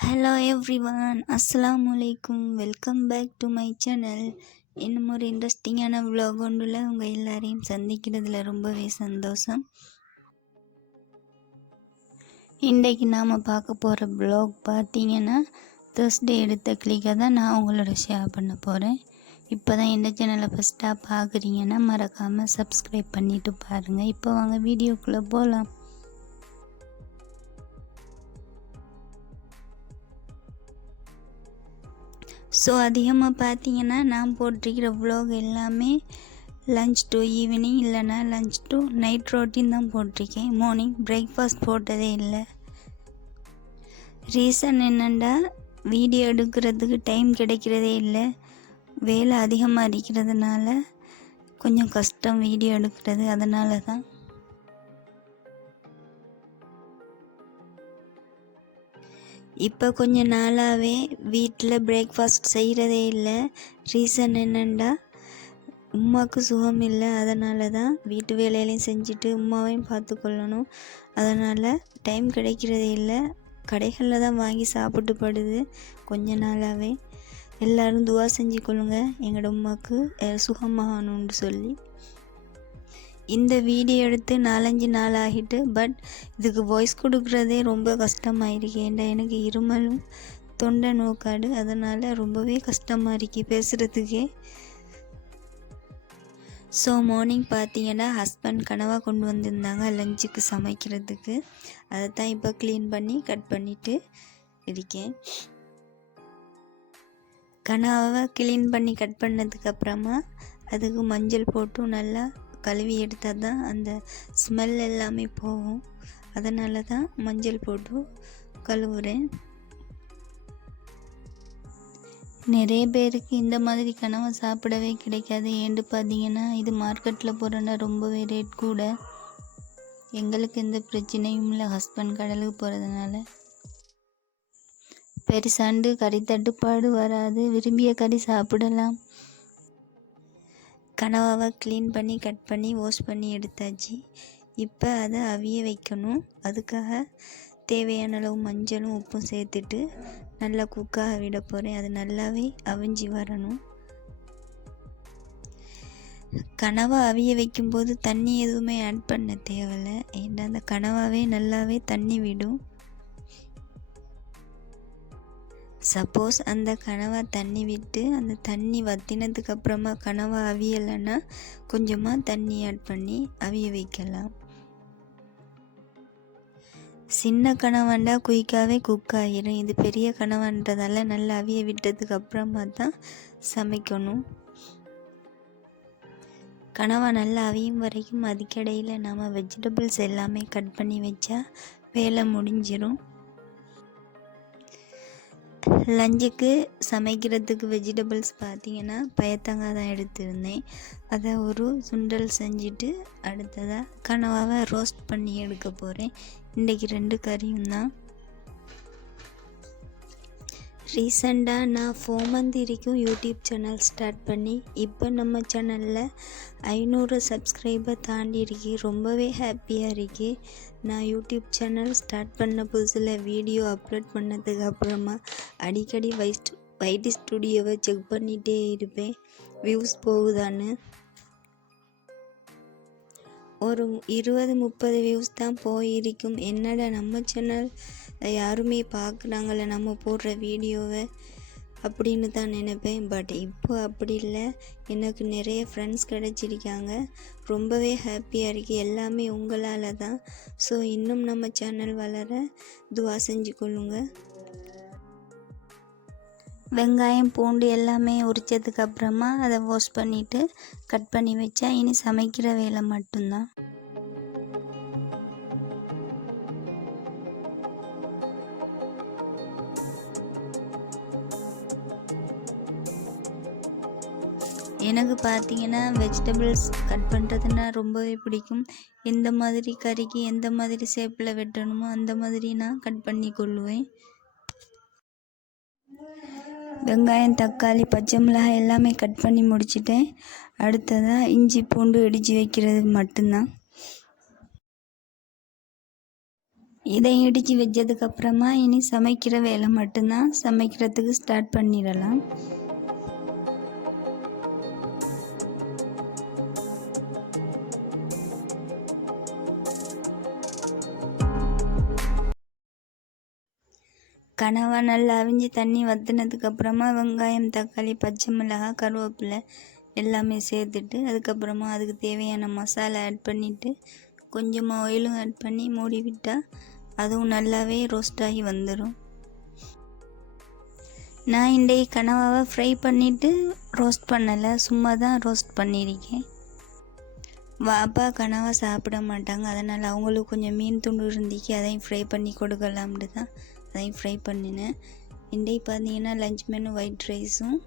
Hello every one அஸ்லாம் வலைக்கும் welcome back to my channel இன்னும் ஒரு இன்ட்ரெஸ்டிங்கான விலாக் ஒன்றில் உங்கள் எல்லாரையும் சந்திக்கிறதுல ரொம்பவே சந்தோஷம். இன்றைக்கு நாம் பார்க்க போகிற ப்ளாக் பார்த்தீங்கன்னா தேர்ஸ்டே எடுத்த கிளிக்கை தான் நான் உங்களோட ஷேர் பண்ண போகிறேன் இப்போ தான் இந்த சேனலை ஃபஸ்ட்டாக பார்க்குறீங்கன்னா மறக்காமல் சப்ஸ்கிரைப் பண்ணிவிட்டு பாருங்கள் இப்போ வாங்க வீடியோக்குள்ளே போகலாம் ஸோ அதிகமாக பார்த்தீங்கன்னா நான் போட்டிருக்கிற vlog எல்லாமே லஞ்ச் டு ஈவினிங் இல்லைன்னா லஞ்ச் டு நைட் ரொட்டீன் தான் போட்டிருக்கேன். மார்னிங் பிரேக்ஃபாஸ்ட் போட்டதே இல்லை. ரீசன் என்னென்னா வீடியோ எடுக்கிறதுக்கு டைம் கிடைக்கிறதே இல்லை. வேலை அதிகமாக இருக்கிறதுனால கொஞ்சம் கஷ்டம் வீடியோ எடுக்கிறது. அதனால தான் இப்போ கொஞ்ச நாளாகவே வீட்டில் பிரேக்ஃபாஸ்ட் செய்கிறதே இல்லை. ரீசன் என்னென்னா உமாவுக்கு சுகம் இல்லை. அதனால தான் வீட்டு வேலையிலையும் செஞ்சுட்டு உமாவையும் பார்த்துக்கொள்ளணும். அதனால் டைம் கிடைக்கிறதே இல்லை. கடைகளில் தான் வாங்கி சாப்பிட்டு படுது கொஞ்ச நாளாகவே எல்லோரும் துவா செஞ்சு கொள்ளுங்க எங்களோட உமாவுக்கு சுகமாகணும்னு சொல்லி. இந்த வீடியோ எடுத்து நாலஞ்சு நாள் ஆகிட்டு பட் இதுக்கு வாய்ஸ் கொடுக்குறதே ரொம்ப கஷ்டமாயிருக்கு. ஏன்டா எனக்கு இருமலும் தொண்டை நோக்காடு அதனால் ரொம்பவே கஷ்டமாக இருக்கு பேசுகிறதுக்கே ஸோ மார்னிங் பார்த்தீங்கன்னா ஹஸ்பண்ட் கனவாக கொண்டு வந்திருந்தாங்க லஞ்சுக்கு சமைக்கிறதுக்கு. அதை தான் இப்போ க்ளீன் பண்ணி கட் பண்ணிவிட்டு இருக்கேன். கனவாவை க்ளீன் பண்ணி கட் பண்ணதுக்கு அப்புறமா அதுக்கு மஞ்சள் போட்டு நல்லா கழுவி எடுத்தால் தான் அந்த ஸ்மெல் எல்லாமே போகும். அதனால தான் மஞ்சள் போட்டு கழுவுறேன். நிறைய பேருக்கு இந்த மாதிரி கனவை சாப்பிடவே கிடைக்காது. ஏன்னு பார்த்தீங்கன்னா இது மார்க்கெட்டில் போகிறோன்னா ரொம்பவே ரேட் கூட. எங்களுக்கு எந்த பிரச்சனையும் இல்லை. ஹஸ்பண்ட் கடலுக்கு போகிறதுனால பெருசாண்டு கறி தட்டுப்பாடு வராது. விரும்பிய கறி சாப்பிடலாம். கனவாவை க்ளீன் பண்ணி கட் பண்ணி வாஷ் பண்ணி எடுத்தாச்சு. இப்போ அதை அவிய வைக்கணும். அதுக்காக தேவையான அளவு மஞ்சளும் உப்பும் சேர்த்துட்டு நல்லா குக்காக விட போகிறேன் அது நல்லாவே அவிஞ்சி வரணும். கனவா அவிய வைக்கும்போது தண்ணி எதுவுமே ஆட் பண்ண தேவையில்லை. ஏன்னா அந்த கனவாவே நல்லாவே தண்ணி விடும். சப்போஸ் அந்த கனவா தண்ணி விட்டு அந்த தண்ணி வத்தினதுக்கு அப்புறமா கனவா அவியலைன்னா கொஞ்சமாக தண்ணி ஆட் பண்ணி அவிய வைக்கலாம். சின்ன கனவாண்டா குயிக்காகவே குக் ஆகிரும் இது பெரிய கனவான்றதால நல்லா அவிய விட்டதுக்கு அப்புறமா தான் சமைக்கணும். கனவா நல்லா அவியும் வரைக்கும் அதுக்கிடையில் நம்ம வெஜிடபிள்ஸ் எல்லாமே கட் பண்ணி வச்சா வேலை முடிஞ்சிடும் லஞ்சுக்கு சமைக்கிறதுக்கு வெஜிடபிள்ஸ் பார்த்தீங்கன்னா பயத்தங்காய் தான் எடுத்திருந்தேன். அதை ஒரு சுண்டல் செஞ்சுட்டு அடுத்ததாக கனவாவை ரோஸ்ட் பண்ணி எடுக்க போகிறேன் இன்றைக்கி ரெண்டு கறியும் தான் ரீசெண்டாக நான் ஃபோமந்திரிக்கும் யூடியூப் சேனல் ஸ்டார்ட் பண்ணி இப்போ நம்ம சேனலில் ஐநூறு சப்ஸ்கிரைபர் தாண்டி இருக்கு ரொம்பவே ஹாப்பியாக இருக்கு நான் யூடியூப் சேனல் ஸ்டார்ட் பண்ண புதுசில் வீடியோ அப்லோட் பண்ணதுக்கு அப்புறமா அடிக்கடி வைஸ்ட் வைடி ஸ்டுடியோவை செக் பண்ணிகிட்டே இருப்பேன். வியூஸ் போகுதான்னு. ஒரு இருபது முப்பது வியூஸ் தான் போயிருக்கும். என்னடா நம்ம சேனல் யாருமே பார்க்குறாங்கள நம்ம போடுற வீடியோவை அப்படின்னு தான் நினைப்பேன். பட் இப்போ அப்படி இல்லை. எனக்கு நிறைய ஃப்ரெண்ட்ஸ் கிடச்சிருக்காங்க. ரொம்பவே ஹாப்பியாக இருக்குது எல்லாமே உங்களால் தான். ஸோ இன்னும் நம்ம சேனல் வளர துவா செஞ்சு கொள்ளுங்க. வெங்காயம் பூண்டு எல்லாமே உரித்ததுக்கு அப்புறமா அதை வாஷ் பண்ணிவிட்டு கட் பண்ணி வச்சா இனி சமைக்கிற வேலை மட்டும்தான். எனக்கு பார்த்தீங்கன்னா வெஜிடபிள்ஸ் கட் பண்ணுறதுன்னா ரொம்பவே பிடிக்கும். எந்த மாதிரி கறிக்கு எந்த மாதிரி ஷேப்பில் வெட்டணுமோ அந்த மாதிரி நான் கட் பண்ணி கொள்ளுவேன். வெங்காயம் தக்காளி பச்சை மிளகாய் எல்லாமே கட் பண்ணி முடிச்சிட்டேன். அடுத்ததாக இஞ்சி பூண்டு இடித்து வைக்கிறது மட்டும்தான். இதை இடித்து வச்சதுக்கப்புறமா இனி சமைக்கிற வேலை மட்டும்தான். சமைக்கிறதுக்கு ஸ்டார்ட் பண்ணிடலாம். கனவா நல்லா அவிஞ்சு தண்ணி வற்றினதுக்கப்புறமா வெங்காயம் தக்காளி பச்சை மிளகாய் கருவேப்பிலை எல்லாமே சேர்த்துட்டு அதுக்கப்புறமா அதுக்கு தேவையான மசாலா ஆட் பண்ணிவிட்டு கொஞ்சமாக ஆயிலும் ஆட் பண்ணி மூடி விட்டால் அதுவும் நல்லாவே ரோஸ்ட் ஆகி வந்துடும் நான் இன்றைக்கு கனவாவை ஃப்ரை பண்ணிவிட்டு ரோஸ்ட் பண்ணலை சும்மா தான் ரோஸ்ட் பண்ணியிருக்கேன் வாப்பா கனவா சாப்பிட மாட்டாங்க அதனால் அவங்களுக்கு கொஞ்சம் மீன் துண்டு இருந்துச்சு அதையும் ஃப்ரை பண்ணி கொடுக்கலாம்னு தான் அதையும் ஃப்ரை பண்ணினேன். இன்றைக்கு பார்த்தீங்கன்னா லஞ்ச் மெனு ஒயிட் ரைஸும்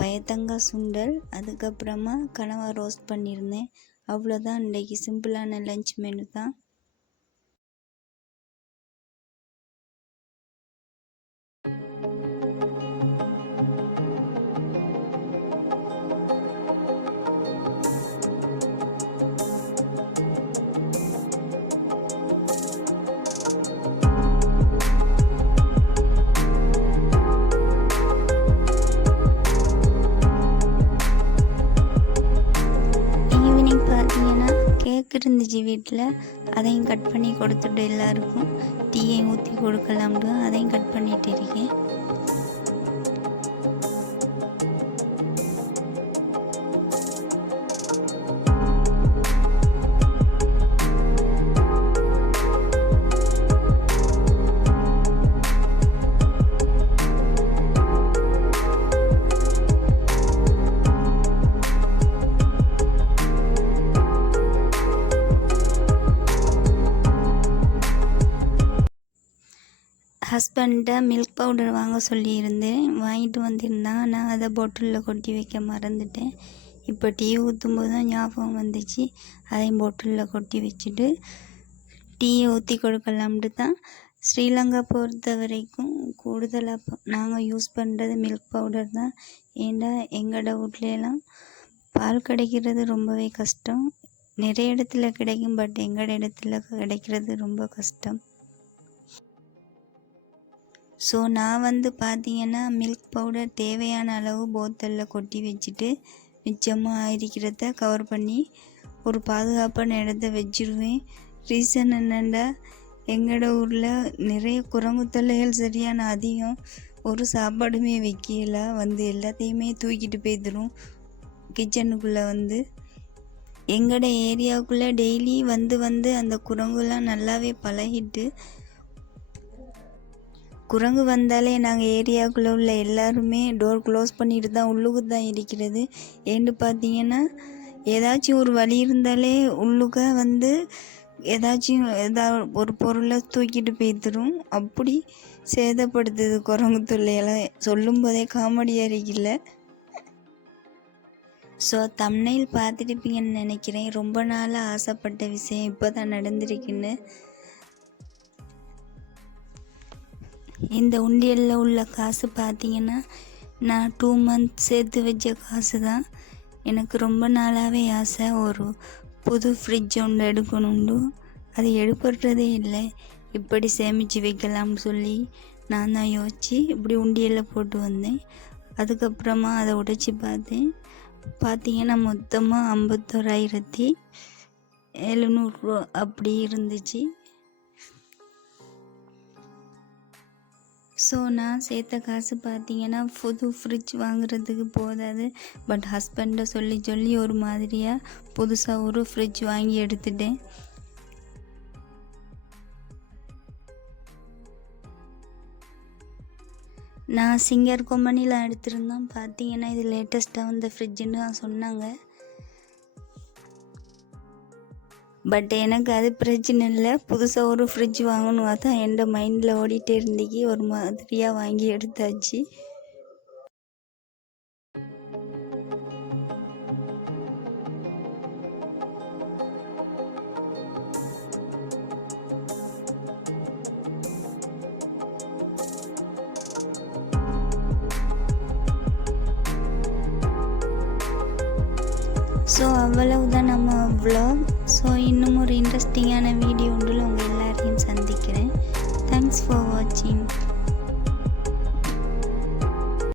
பயத்தங்காய் சுண்டல் அதுக்கப்புறமா கனவா ரோஸ்ட் பண்ணியிருந்தேன். அவ்வளோதான் இன்றைக்கி சிம்பிளான லஞ்ச் மெனு தான். இருந்துச்சு வீட்டில். அதையும் கட் பண்ணி கொடுத்துட்டு எல்லாருக்கும் டீயை ஊற்றி கொடுக்கலாம்னு அதையும் கட் பண்ணிட்டு இருக்கேன். ஹஸ்பண்ட்டை மில்க் பவுடர் வாங்க சொல்லியிருந்தேன். வாங்கிட்டு வந்திருந்தான் நான் அதை பாட்டிலில் கொட்டி வைக்க மறந்துட்டேன். இப்போ டீ ஊற்றும் போது தான் ஞாபகம் வந்துச்சு. அதையும் பாட்டிலில் கொட்டி வச்சுட்டு டீயை ஊற்றி கொடுக்கலாம்ட்டு தான் ஸ்ரீலங்கா பொறுத்த வரைக்கும் கூடுதலாக நாங்கள் யூஸ் பண்ணுறது மில்க் பவுடர் தான். ஏன்னா எங்களோட வீட்லையெல்லாம் பால் கிடைக்கிறது ரொம்பவே கஷ்டம். நிறைய இடத்துல கிடைக்கும் பட் எங்களோட இடத்துல கிடைக்கிறது ரொம்ப கஷ்டம். ஸோ நான் வந்து பார்த்தீங்கன்னா மில்க் பவுடர் தேவையான அளவு போத்தலில் கொட்டி வச்சுட்டு மிச்சமாக இருக்கிறத கவர் பண்ணி ஒரு பாதுகாப்பான இடத்த வச்சிருவேன். ரீசன் என்னென்னா எங்களோட ஊரில் நிறைய குரங்கு தொல்லைகள் சரியான அதிகம். ஒரு சாப்பாடுமே வைக்கல. வந்து எல்லாத்தையுமே தூக்கிட்டு போய்த்துரும் கிச்சனுக்குள்ளே வந்து. எங்களோட ஏரியாவுக்குள்ளே டெய்லி வந்து வந்து அந்த குரங்குலாம் நல்லாவே பழகிட்டு குரங்கு வந்தாலே நாங்கள் ஏரியாவுக்குள்ளே உள்ள எல்லாருமே டோர் க்ளோஸ் பண்ணிட்டு தான் உள்ளுக்கு தான் இருக்கிறது. ஏன்னு பார்த்தீங்கன்னா ஏதாச்சும் ஒரு வழி இருந்தாலே உள்ளுக்க வந்து ஏதாச்சும் ஏதா ஒரு பொருளை தூக்கிட்டு போய்த்துரும் அப்படி சேதப்படுத்துது குரங்கு தொல்லையெல்லாம். சொல்லும் போதே காமெடியாக இருக்குல்ல ஸோ தம்னையில் பார்த்துருப்பீங்கன்னு நினைக்கிறேன். ரொம்ப நாளாக ஆசைப்பட்ட விஷயம் இப்போ தான் நடந்திருக்குன்னு. இந்த உண்டியலில் உள்ள காசு பார்த்தீங்கன்னா நான் டூ மந்த் சேர்த்து வச்ச காசு தான் எனக்கு ரொம்ப நாளாகவே ஆசை ஒரு புது ஃப்ரிட்ஜ் ஒன்று எடுக்கணுண்டு அது எடுப்படுறதே இல்லை. இப்படி சேமித்து வைக்கலாம்னு சொல்லி நான் தான் யோசித்து இப்படி உண்டியலில் போட்டு வந்தேன். அதுக்கப்புறமா அதை உடைச்சி பார்த்தேன். பார்த்தீங்கன்னா மொத்தமாக ஐம்பத்தோராயிரத்தி எழுநூறுரூவா அப்படி இருந்துச்சு. ஸோ நான் சேர்த்த காசு பார்த்தீங்கன்னா புது ஃப்ரிட்ஜ் வாங்குறதுக்கு போதாது. பட் ஹஸ்பண்டை சொல்லி சொல்லி ஒரு மாதிரியாக புதுசாக ஒரு ஃப்ரிட்ஜ் வாங்கி எடுத்துட்டேன். நான் சிங்கர் கம்பெனியில் எடுத்திருந்தோம் பார்த்தீங்கன்னா இது லேட்டஸ்ட்டாக வந்த ஃப்ரிட்ஜுன்னு சொன்னாங்க. பட் எனக்கு அது பிரச்சனை இல்லை. புதுசாக ஒரு ஃப்ரிட்ஜ் வாங்கணும். தான் எந்த மைண்டில் ஓடிட்டே இருந்துச்சு ஒரு மாதிரியாக வாங்கி எடுத்தாச்சு. ஸோ அவ்வளவுதான் நம்ம அவ்வளோ ஸோ இன்னும் ஒரு இன்ட்ரெஸ்டிங்கான வீடியோ ஒன்றில் உங்கள் எல்லாரையும் சந்திக்கிறேன். தேங்க்ஸ் ஃபார் வாட்சிங்